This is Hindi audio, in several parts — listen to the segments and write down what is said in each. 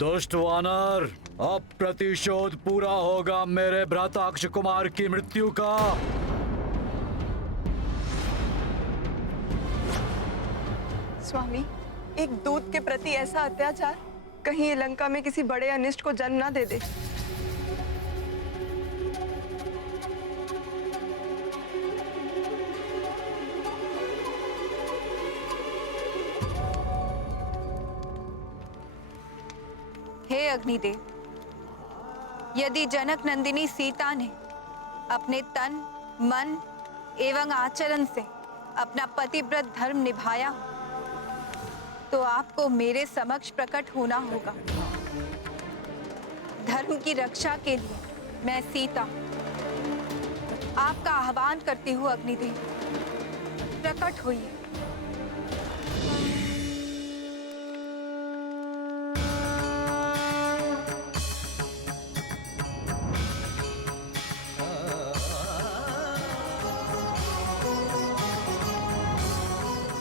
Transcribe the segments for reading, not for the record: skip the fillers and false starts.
दुष्ट वानर, अब प्रतिशोध पूरा होगा मेरे भ्राता अक्षय कुमार की मृत्यु का। स्वामी, एक दूत के प्रति ऐसा अत्याचार कहीं ये लंका में किसी बड़े अनिष्ट को जन्म ना दे दे। हे अग्निदेव, यदि जनक नंदिनी सीता ने अपने तन, मन एवं आचरण से अपना पतिव्रत धर्म निभाया तो आपको मेरे समक्ष प्रकट होना होगा। धर्म की रक्षा के लिए मैं सीता आपका आह्वान करती हूँ। अग्निदेव, प्रकट होइए।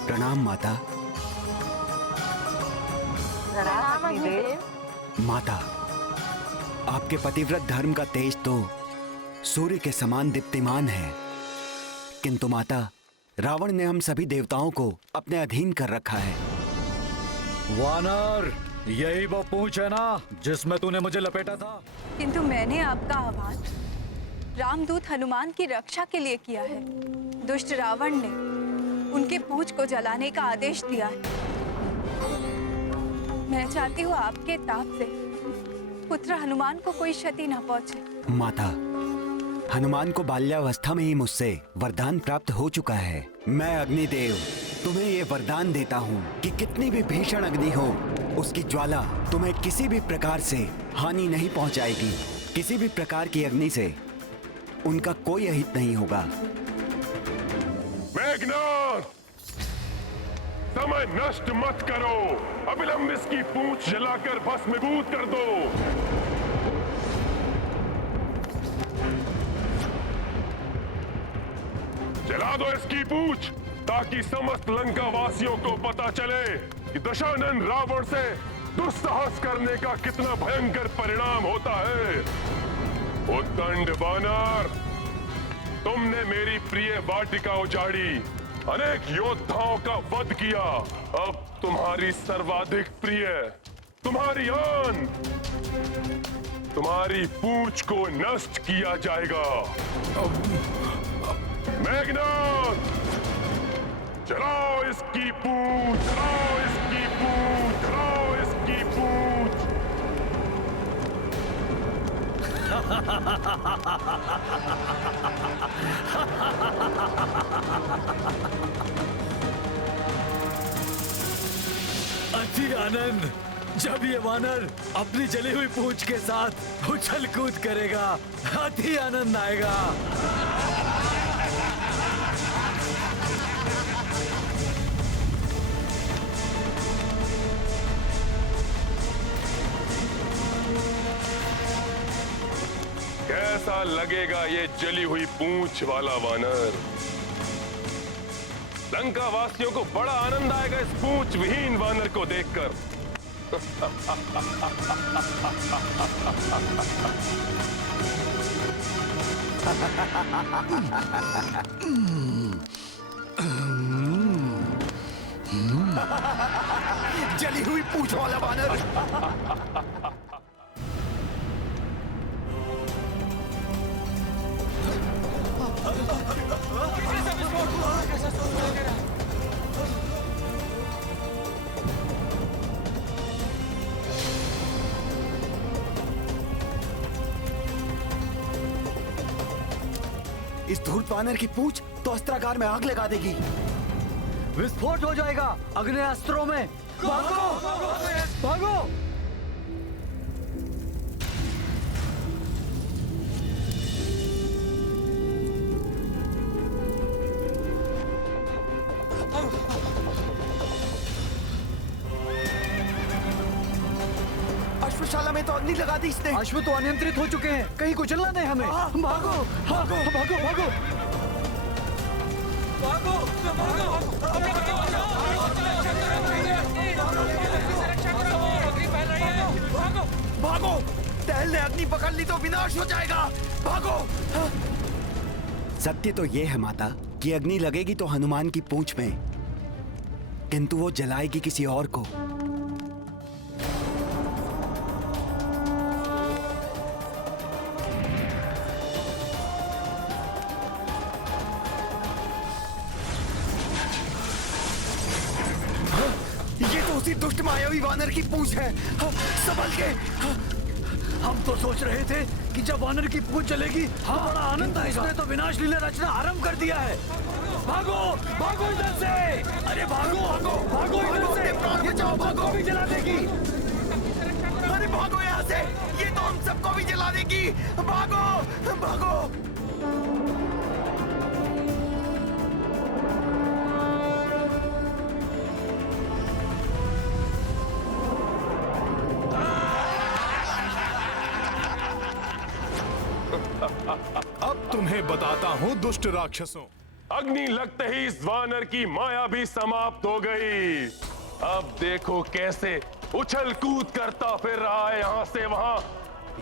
प्रणाम माता। प्रणाम अग्निदेव। माता, आपके पतिव्रत धर्म का तेज तो सूर्य के समान दीप्तिमान है, किंतु माता, रावण ने हम सभी देवताओं को अपने अधीन कर रखा है। वानर, यही वो पूंछ है ना जिसमें तूने मुझे लपेटा था? किंतु मैंने आपका आह्वान रामदूत हनुमान की रक्षा के लिए किया है। दुष्ट रावण ने उनके पूंछ को जलाने का आदेश दिया है। मैं चाहती हूँ आपके ताप से पुत्र हनुमान को कोई क्षति न पहुंचे। माता, हनुमान को बाल्यावस्था में ही मुझसे वरदान प्राप्त हो चुका है। मैं अग्निदेव तुम्हें ये वरदान देता हूँ कि कितनी भी भीषण अग्नि हो, उसकी ज्वाला तुम्हें किसी भी प्रकार से हानि नहीं पहुंचाएगी। किसी भी प्रकार की अग्नि से उनका कोई अहित नहीं होगा। मेघनाद, समय नष्ट मत करो। अविलंब इसकी पूंछ जलाकर भस्मीभूत कर दो। जला दो इसकी पूंछ, ताकि समस्त लंका वासियों को पता चले कि दशानन रावण से दुस्साहस करने का कितना भयंकर परिणाम होता है। उद्दंड वानर, तुमने मेरी प्रिय वाटिका उजाड़ी, अनेक योद्धाओं का वध किया। अब तुम्हारी सर्वाधिक प्रिय, तुम्हारी आन, तुम्हारी पूंछ को नष्ट किया जाएगा। मेघनाद, जलाओ इसकी पूंछ, जलाओ इसकी पूंछ, जलाओ इसकी पूंछ। अति आनंद, जब ये वानर अपनी जली हुई पूंछ के साथ उछल कूद करेगा, अति आनंद आएगा। कैसा लगेगा ये जली हुई पूंछ वाला वानर? लंका वासियों को बड़ा आनंद आएगा इस पूंछ विहीन वानर को देखकर। जली हुई पूंछ वाला वानर। इस धूर्त वानर की पूंछ तो अस्त्रागार में आग लगा देगी। विस्फोट हो जाएगा अग्नेयास्त्रों में। भागो, भागो। अश्वशाला में तो अग्नि लगा दी इसने। अश्व तो अनियंत्रित हो चुके हैं, कहीं कुचलना नहीं हमें। भागो, भागो, भागो, भागो, भागो, भागो। महल ने अग्नि पकड़ ली तो विनाश हो जाएगा। भागो। सत्य तो ये है माता कि अग्नि लगेगी तो हनुमान की पूंछ में, किंतु वो जलाएगी किसी और को। ये तो उसी दुष्ट मायावी वानर की पूंछ है। संभल के। हम तो सोच रहे थे कि जब वानर की पूंछ चलेगी हाँ बड़ा आनंद आएगा। इसने तो विनाश लीला रचना आरंभ कर दिया है। भागो भागो इधर से। अरे भागो भागो भागो इधर से। प्राण बचाओ, भागो। भी जला देगी। अरे भागो यहाँ से, ये तो हम सबको भी जला देगी। भागो भागो। अब तुम्हें बताता हूँ दुष्ट राक्षसों। अग्नि लगते ही इस वानर की माया भी समाप्त हो गई। अब देखो कैसे उछल कूद करता फिर रहा है यहाँ से वहाँ।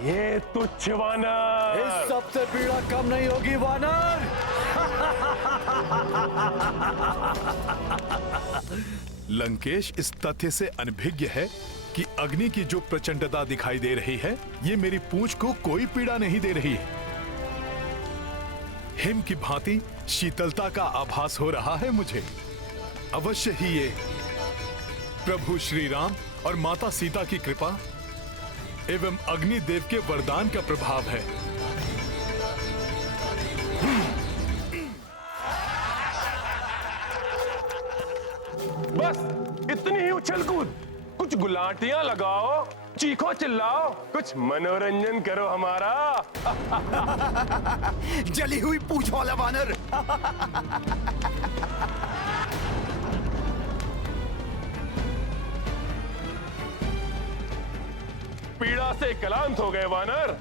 ये तुच्छ वानर। इस सबसे पीड़ा कम नहीं होगी वानर। लंकेश इस तथ्य से अनभिज्ञ है कि अग्नि की जो प्रचंडता दिखाई दे रही है, ये मेरी पूंछ को कोई पीड़ा नहीं दे रही है। हिम की भांति शीतलता का आभास हो रहा है मुझे। अवश्य ही ये प्रभु श्री राम और माता सीता की कृपा एवं अग्निदेव के वरदान का प्रभाव है। बस इतनी ही उछल कूद। कुछ गुलाटियां लगाओ, चीखो चिल्लाओ, कुछ मनोरंजन करो हमारा। जली हुई पूंछ वाला वानर। पीड़ा से क्लांत हो गए वानर।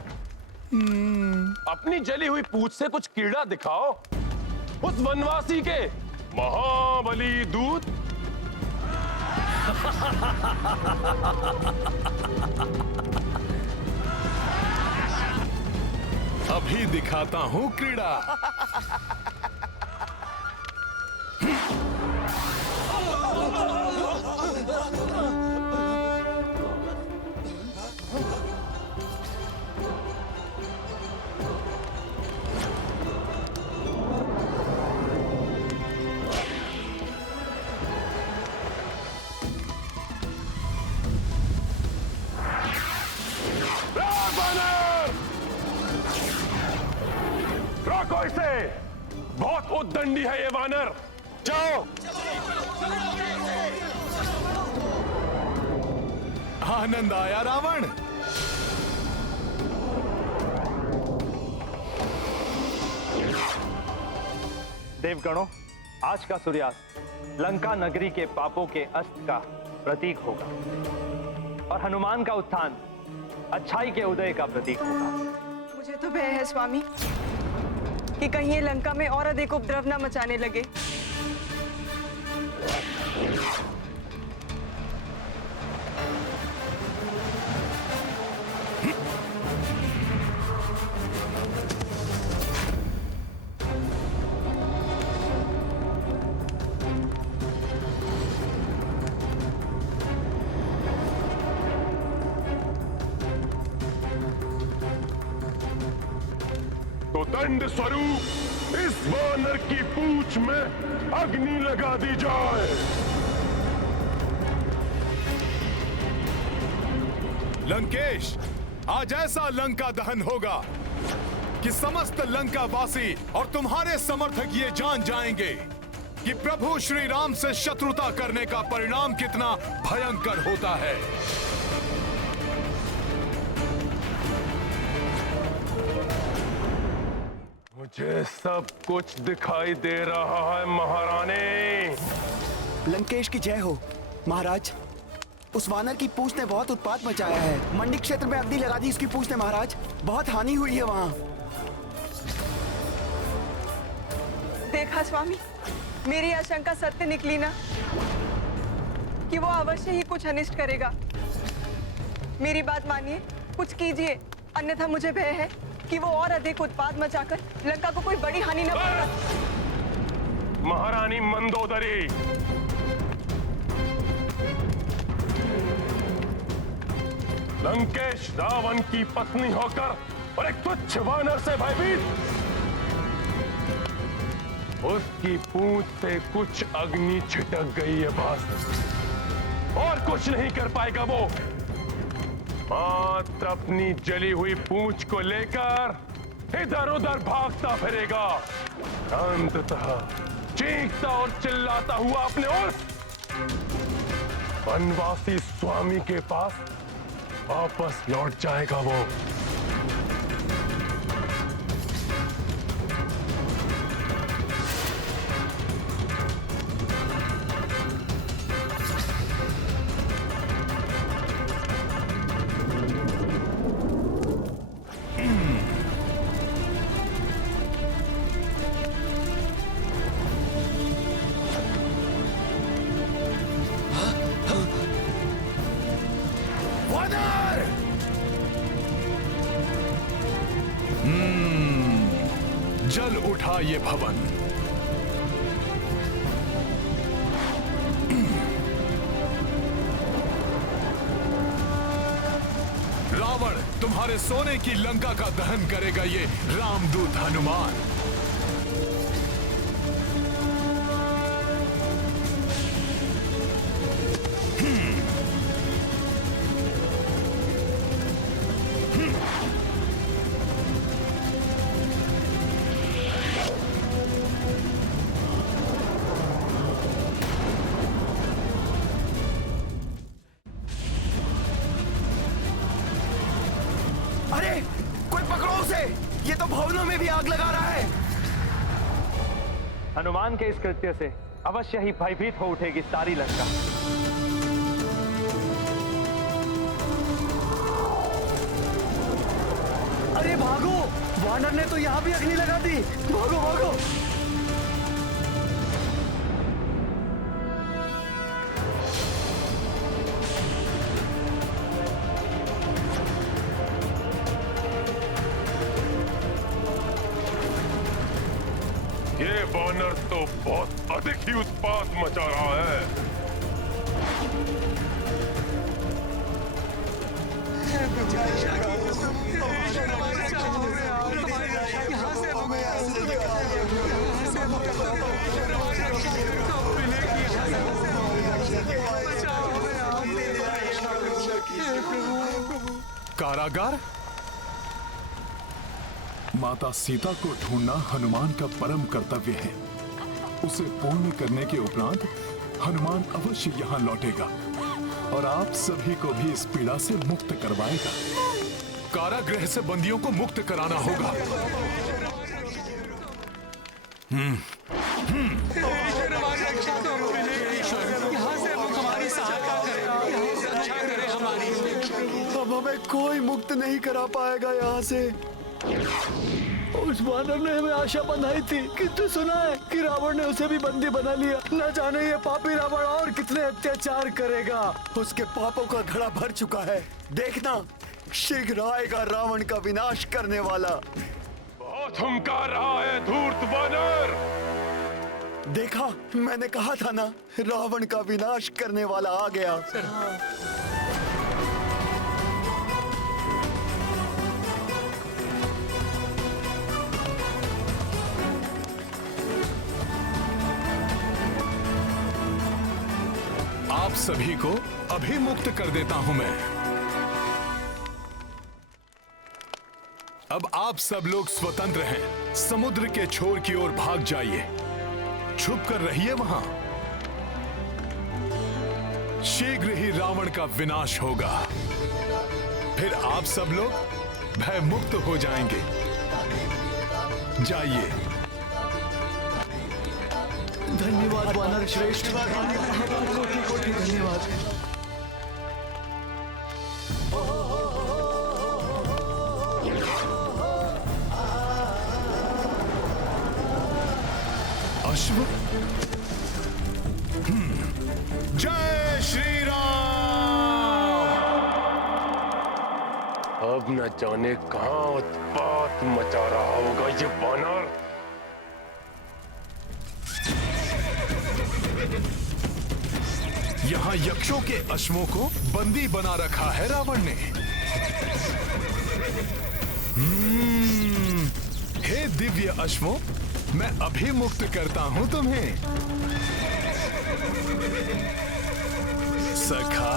अपनी जली हुई पूंछ से कुछ कीड़ा दिखाओ उस वनवासी के महाबली दूत। अभी दिखाता हूँ क्रीड़ा। रोको इसे, बहुत उद्दंडी है ये वानर। जाओ। आनंद आया रावण। देवगणों, आज का सूर्यास्त लंका नगरी के पापों के अस्त का प्रतीक होगा और हनुमान का उत्थान अच्छाई के उदय का प्रतीक होगा। मुझे तो भय है स्वामी कि कहीं ये लंका में और अधिक उपद्रव न मचाने लगे। तो दंड स्वरूप इस वानर की पूंछ में अग्नि लगा दी जाए। लंकेश, आज ऐसा लंका दहन होगा कि समस्त लंका वासी और तुम्हारे समर्थक ये जान जाएंगे कि प्रभु श्री राम से शत्रुता करने का परिणाम कितना भयंकर होता है। मुझे सब कुछ दिखाई दे रहा है महारानी। लंकेश की जय हो महाराज। उस वानर की पूंछ ने बहुत उत्पात मचाया है। मंडी क्षेत्र में अग्नि लगा दी इसकी पूंछ ने महाराज। बहुत हानि हुई है वहाँ। देखा स्वामी, मेरी आशंका सत्य निकली ना कि वो अवश्य ही कुछ अनिष्ट करेगा। मेरी बात मानिए, कुछ कीजिए। अन्यथा मुझे भय है कि वो और अधिक उत्पाद मचाकर लंका को कोई बड़ी हानि न पहुंचा। महारानी मंदोदरी, लंकेश रावण की पत्नी होकर और एक तुच्छ वानर से भयभीत, उसकी पूंछ से कुछ अग्नि छिटक गई है बस, और कुछ नहीं कर पाएगा वो। मात्र अपनी जली हुई पूंछ को लेकर इधर उधर भागता फिरेगा, अंततः चीखता और चिल्लाता हुआ अपने उस वनवासी स्वामी के पास वापस लौट जाएगा वो। जल उठा ये भवन। रावण तुम्हारे सोने की लंका का दहन करेगा ये रामदूत हनुमान। अरे कोई पकड़ो उसे, ये तो भवनों में भी आग लगा रहा है। हनुमान के इस कृत्य से अवश्य ही भयभीत हो उठेगी सारी लंका। अरे भागो, वानर ने तो यहाँ भी अग्नि लगा दी। भागो भागो। ये वानर तो बहुत अधिक ही उत्पात मचा रहा है। कारागार? माता सीता को ढूंढना हनुमान का परम कर्तव्य है। उसे पूर्ण करने के उपरांत हनुमान अवश्य यहाँ लौटेगा और आप सभी को भी इस पीड़ा से मुक्त करवाएगा। कारागृह से बंदियों को मुक्त कराना होगा। अब हमें कोई मुक्त नहीं करा पाएगा यहाँ से। उस वानर ने हमें आशा बंधाई थी, किंतु सुना है कि रावण ने उसे भी बंदी बना लिया। न जाने ये पापी रावण और कितने अत्याचार करेगा। उसके पापों का घड़ा भर चुका है। देखना, शीघ्र आएगा रावण का विनाश करने वाला। बहुत हुंकार रहा है धूर्त वानर। देखा, मैंने कहा था ना, रावण का विनाश करने वाला आ गया। आप सभी को अभी मुक्त कर देता हूं मैं। अब आप सब लोग स्वतंत्र हैं। समुद्र के छोर की ओर भाग जाइए, छुप कर रहिए वहां। शीघ्र ही रावण का विनाश होगा, फिर आप सब लोग भय मुक्त हो जाएंगे। जाइए। धन्यवाद वानर श्रेष्ठ, कोटि कोटि धन्यवाद। अश्व? जय श्री राम। अब न जाने कहां उत्पात मचा रहा होगा ये वानर। यहाँ यक्षों के अश्वों को बंदी बना रखा है रावण ने। हे दिव्य अश्वों, मैं अभी मुक्त करता हूं तुम्हें। सखा,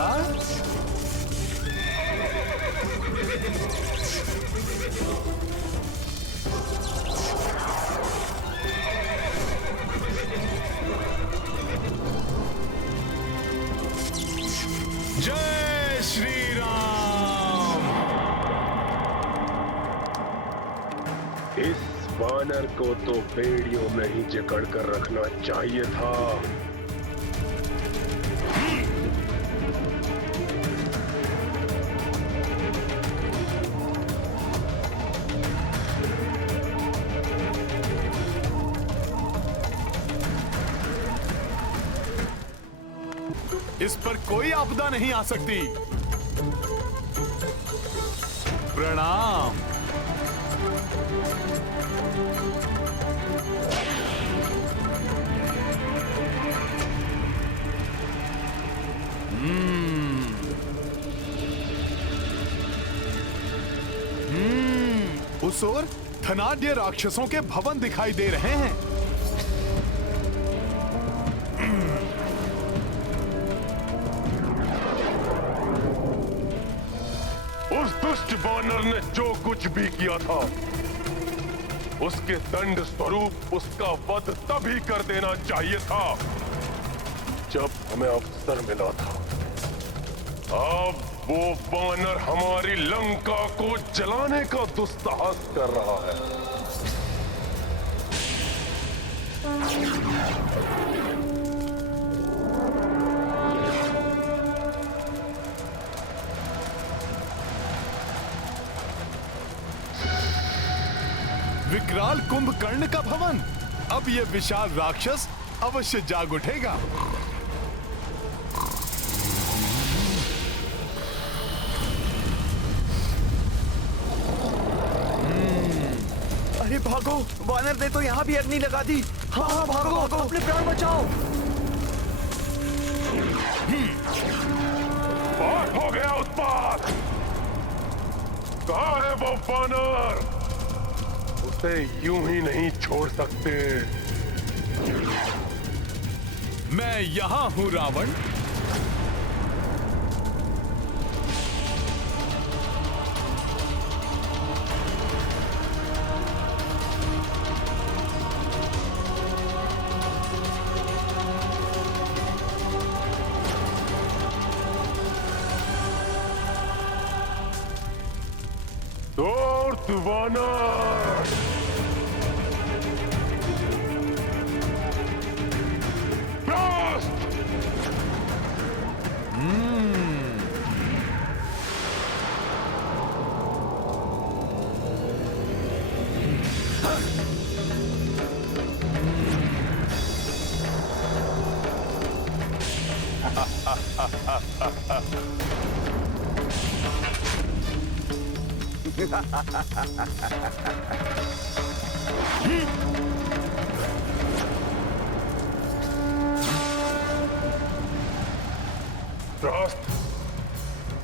जय श्री राम। इस वानर को तो बेड़ियों में ही जकड़ कर रखना चाहिए था। इस पर कोई आपदा नहीं आ सकती। प्रणाम। उस ओर धनाढ्य राक्षसों के भवन दिखाई दे रहे हैं। उस दुष्ट वानर ने जो कुछ भी किया था, उसके दंड स्वरूप उसका वध तभी कर देना चाहिए था जब हमें अवसर मिला था। अब वो वानर हमारी लंका को जलाने का दुस्साहस कर रहा है। विकराल कुंभकर्ण का भवन। अब ये विशाल राक्षस अवश्य जाग उठेगा। अरे भागो, वानर ने तो यहाँ भी अग्नि लगा दी। हाँ हाँ भागो भागो, अपने प्राण बचाओ। बहुत हो गया उत्पात। कहाँ है वो वानर? उसे यूं ही नहीं छोड़ सकते। मैं यहां हूं रावण। दूर्त वानर,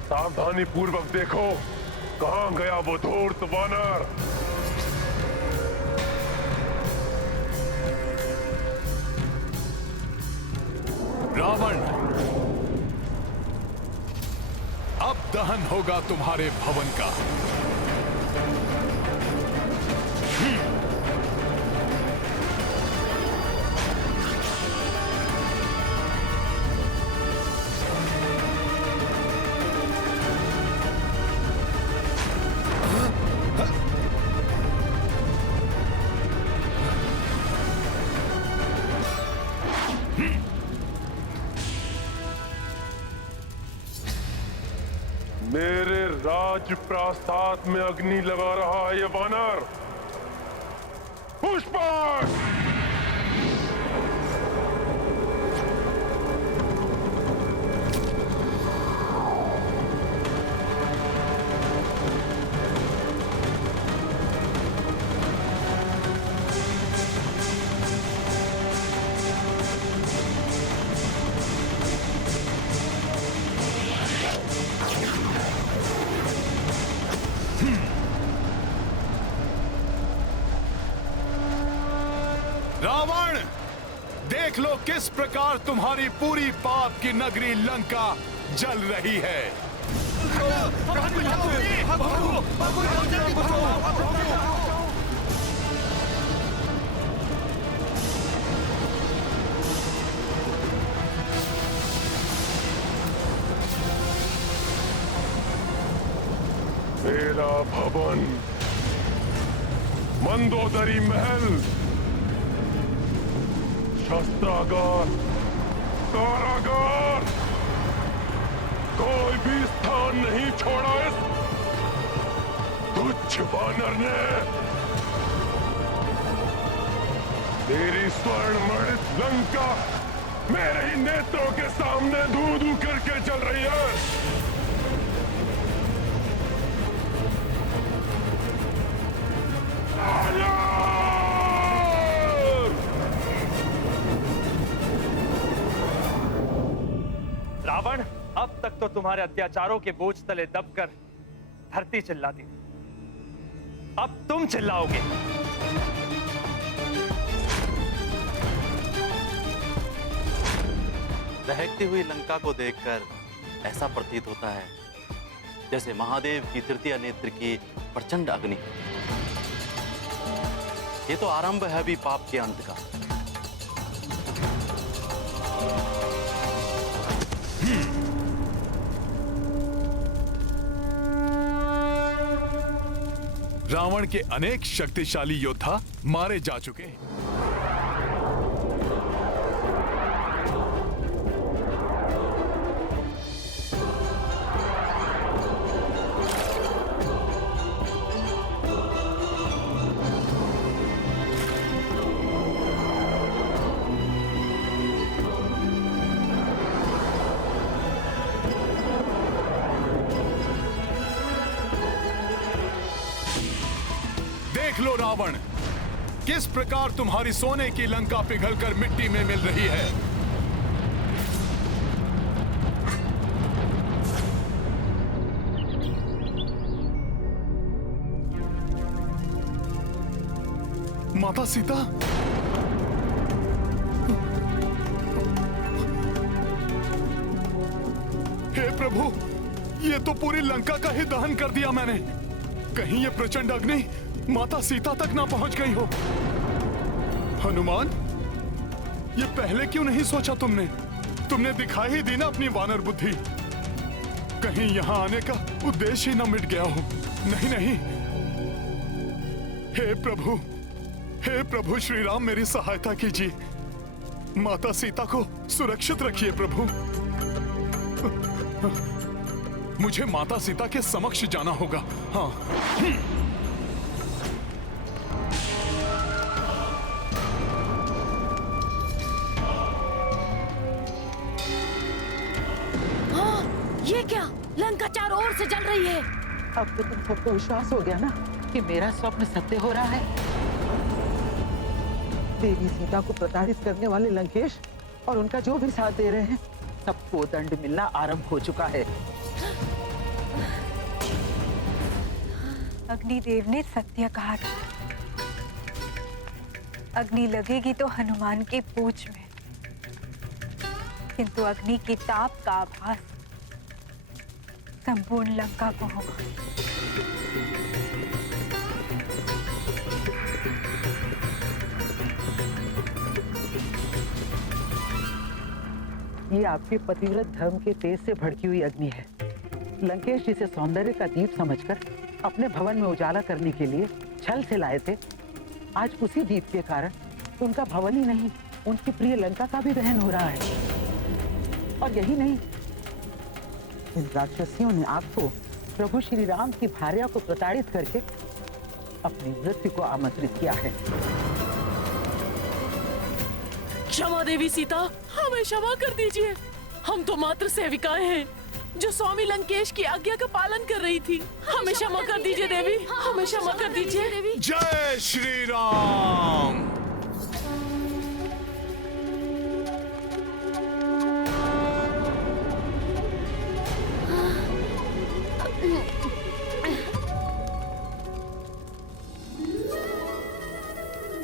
सावधानी पूर्वक देखो, कहां गया वो धूर्त वानर। रावण, अब दहन होगा तुम्हारे भवन का। मेरे राजप्रासाद में अग्नि लगा रहा है ये वानर। पुष्पक! देख लो किस प्रकार तुम्हारी पूरी पाप की नगरी लंका जल रही है। मेरा भवन, मंदोदरी महल, शस्त्रागार, कारागार, कोई भी स्थान नहीं छोड़ा इस तुच्छ वानर ने। मेरी स्वर्णमणित लंका मेरे ही नेत्रों के सामने धू धू करके चल रही है। रावण, अब तक तो तुम्हारे अत्याचारों के बोझ तले दबकर धरती चिल्लाती थी, अब तुम चिल्लाओगे। दहकती हुई लंका को देखकर ऐसा प्रतीत होता है जैसे महादेव की तृतीय नेत्र की प्रचंड अग्नि। ये तो आरंभ है अभी पाप के अंत का। रावण के अनेक शक्तिशाली योद्धा मारे जा चुके हैं। देख लो रावण, किस प्रकार तुम्हारी सोने की लंका पिघलकर मिट्टी में मिल रही है। माता सीता, हे प्रभु, ये तो पूरी लंका का ही दहन कर दिया मैंने। कहीं ये प्रचंड अग्नि माता सीता तक ना पहुंच गई हो। हनुमान, ये पहले क्यों नहीं सोचा तुमने? तुमने दिखाई ही दी ना अपनी वानर बुद्धि। कहीं यहां आने का उद्देश्य ही ना मिट गया हो। नहीं नहीं, हे प्रभु श्री राम, मेरी सहायता कीजिए। माता सीता को सुरक्षित रखिए प्रभु। मुझे माता सीता के समक्ष जाना होगा। हाँ। ये क्या? लंका चारों ओर से जल रही है। अब तो तुम सबको विश्वास हो गया ना कि मेरा स्वप्न सत्य हो रहा है। देवी सीता को प्रताड़ित करने वाले लंकेश और उनका जो भी साथ दे रहे हैं, सबको दंड मिलना आरंभ हो चुका है। अग्निदेव ने सत्य कहा था। अग्नि लगेगी तो हनुमान के पूंछ में, किंतु अग्नि की ताप का आभास संपूर्ण लंका को होगा। ये आपके पतिव्रत धर्म के तेज से भड़की हुई अग्नि है। लंकेश जिसे सौंदर्य का दीप समझकर अपने भवन में उजाला करने के लिए छल से लाए थे, आज उसी दीप के कारण उनका भवन ही नहीं, उनकी प्रिय लंका का भी दहन हो रहा है। और यही नहीं, इन राक्षसियों ने आपको प्रभु श्री राम की भार्या को प्रताड़ित करके अपनी मृत्यु को आमंत्रित किया है। क्षमा देवी सीता, हमें क्षमा कर दीजिए। हम तो मात्र सेविकाएं हैं जो स्वामी लंकेश की आज्ञा का पालन कर रही थी। हमें क्षमा कर दीजिए देवी, हमें क्षमा कर दीजिए। जय श्री राम।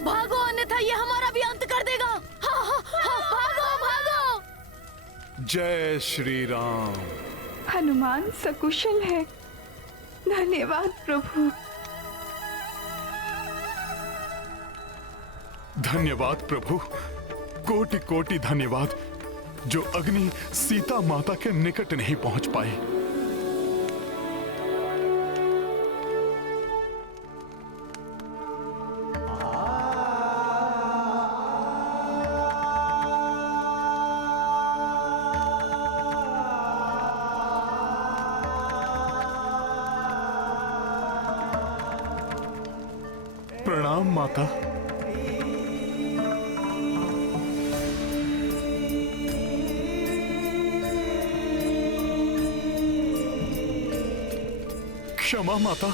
भागो, अन्यथा ये हमारा भी अंत कर देगा। हाँ, हाँ, हाँ। जय श्री राम। हनुमान सकुशल है। धन्यवाद प्रभु। धन्यवाद प्रभु, कोटि कोटि धन्यवाद जो अग्नि सीता माता के निकट नहीं पहुंच पाई। प्रणाम माता। क्षमा माता,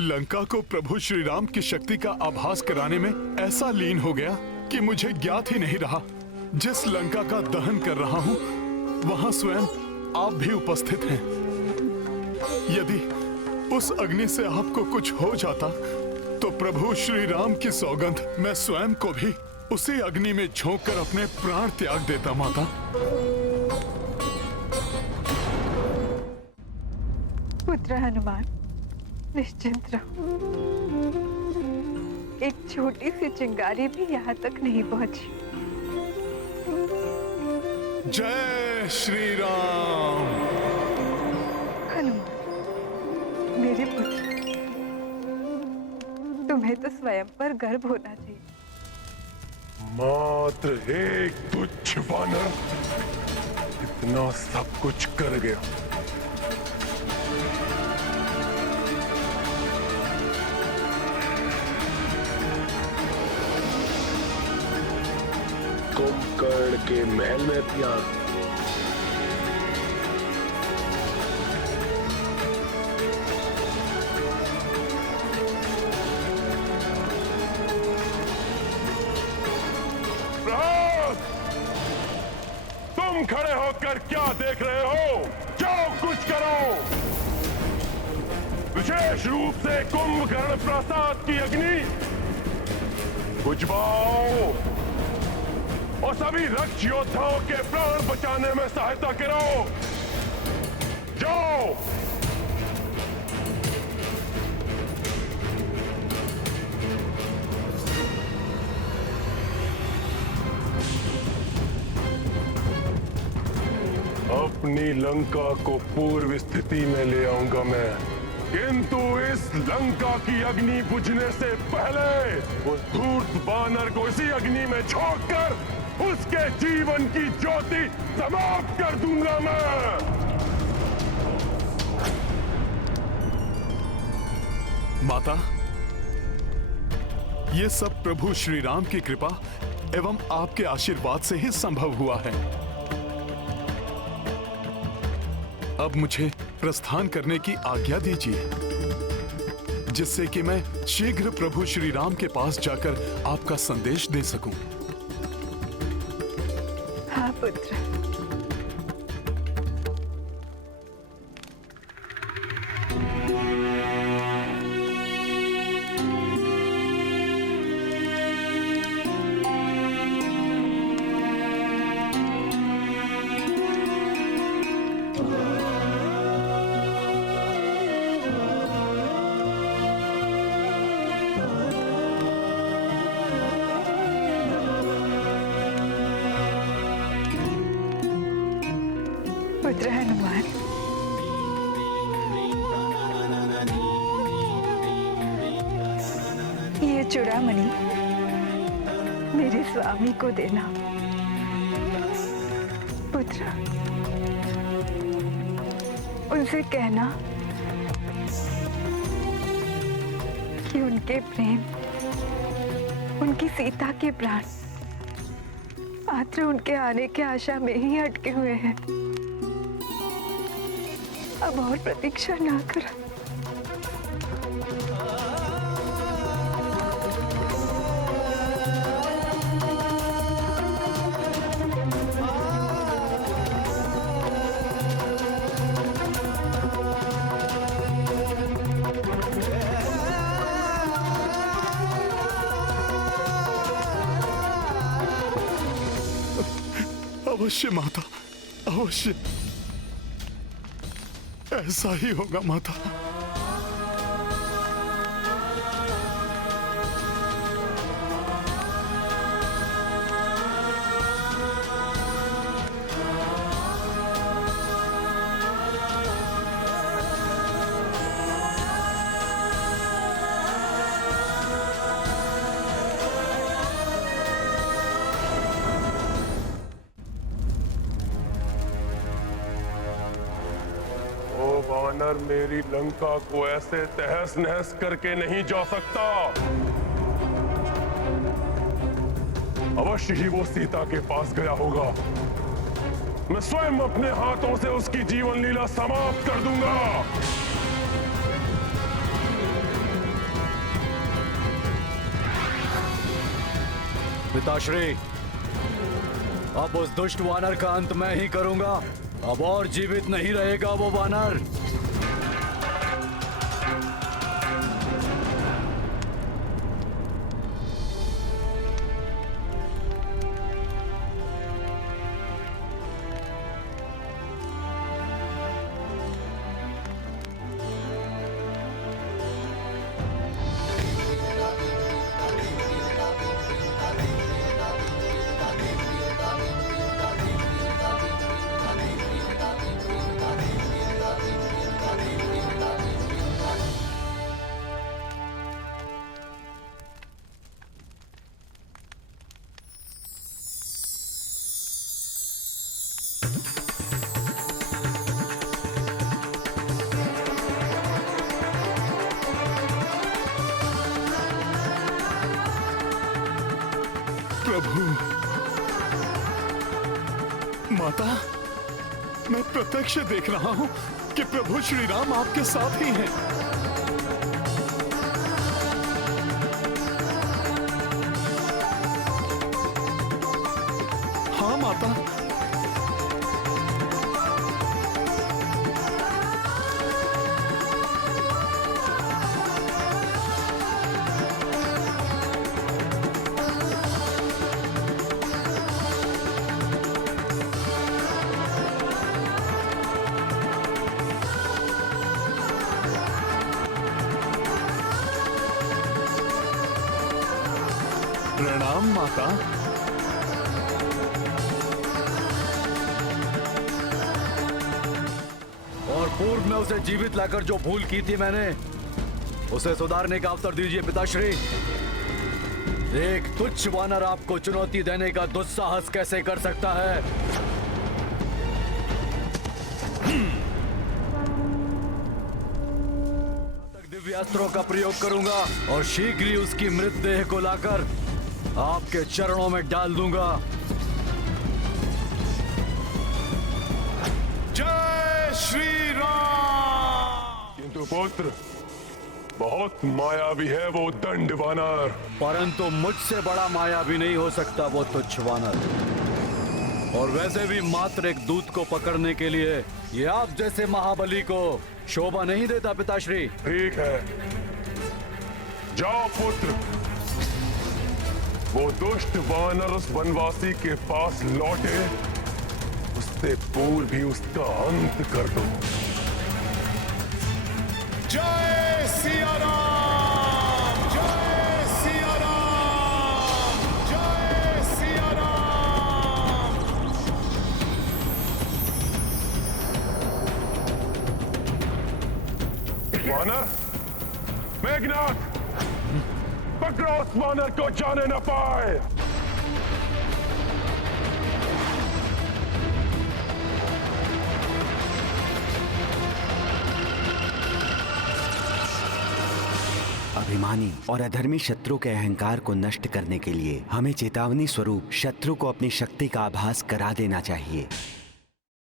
लंका को प्रभु श्री राम की शक्ति का आभास कराने में ऐसा लीन हो गया कि मुझे ज्ञात ही नहीं रहा। जिस लंका का दहन कर रहा हूं वहां स्वयं आप भी उपस्थित हैं। यदि उस अग्नि से आपको कुछ हो जाता तो प्रभु श्री राम की सौगंध मैं स्वयं को भी उसी अग्नि में झोंककर अपने प्राण त्याग देता माता। पुत्र हनुमान, निश्चिंत रहो। एक छोटी सी चिंगारी भी यहाँ तक नहीं पहुंची। जय श्री राम। हनुमान, मेरे पुत्र, तुम्हें तो स्वयं पर गर्व होना चाहिए। मात्र एक तुच्छ वानर इतना सब कुछ कर गया। कुंभकर्ण के महल में भी आ तुम खड़े होकर क्या देख रहे हो? जाओ कुछ करो। विशेष रूप से कुंभकर्ण प्रासाद की अग्नि बुझवाओ और सभी रक्ष योद्धाओं के प्राण बचाने में सहायता करो। जाओ। अपनी लंका को पूर्व स्थिति में ले आऊंगा मैं, किंतु इस लंका की अग्नि बुझने से पहले उस धूर्त वानर को इसी अग्नि में झोंककर उसके जीवन की ज्योति समाप्त कर दूंगा मैं। माता, ये सब प्रभु श्री राम की कृपा एवं आपके आशीर्वाद से ही संभव हुआ है। अब मुझे प्रस्थान करने की आज्ञा दीजिए, जिससे कि मैं शीघ्र प्रभु श्री राम के पास जाकर आपका संदेश दे सकूं। हाँ पुत्र। पुत्र हनुमान, ये चूड़ामणि मेरे स्वामी को देना। पुत्र, उनसे कहना कि उनके प्रेम, उनकी सीता के प्राण मात्र उनके आने के आशा में ही अटके हुए हैं। अब और प्रतीक्षा ना कर। अब अवश्य माता, अवश्य ऐसा ही होगा माता। वानर मेरी लंका को ऐसे तहस नहस करके नहीं जा सकता। अवश्य ही वो सीता के पास गया होगा। मैं स्वयं अपने हाथों से उसकी जीवन लीला समाप्त कर दूंगा। पिताश्री, अब उस दुष्ट वानर का अंत मैं ही करूंगा। अब और जीवित नहीं रहेगा वो वानर। प्रभु, माता, मैं प्रत्यक्ष देख रहा हूं कि प्रभु श्री राम आपके साथ ही हैं। हाँ माता, प्रणाम माता। और पूर्व में उसे जीवित लाकर जो भूल की थी मैंने, उसे सुधारने का अवसर दीजिए पिताश्री। एक तुच्छ वानर आपको चुनौती देने का दुस्साहस कैसे कर सकता है? दिव्यास्त्रों का प्रयोग करूंगा और शीघ्र ही उसकी मृतदेह को लाकर आपके चरणों में डाल दूंगा। जय श्री राम। किंतु पुत्र, बहुत मायावी है वो दंड वानर। परंतु मुझसे बड़ा मायावी नहीं हो सकता वो तुच्छ वानर। और वैसे भी मात्र एक दूत को पकड़ने के लिए ये आप जैसे महाबली को शोभा नहीं देता पिताश्री। ठीक है, जाओ पुत्र, वो दुष्ट वानर उस वनवासी के पास लौटे, उससे पूर्व ही उसका अंत कर दो। जय सिया राम, जय सिया राम, जय सिया राम। वानर, मेघनाथ, पकड़ो उस वानर को, जाने न पाए। अभिमानी और अधर्मी शत्रु के अहंकार को नष्ट करने के लिए हमें चेतावनी स्वरूप शत्रु को अपनी शक्ति का आभास करा देना चाहिए।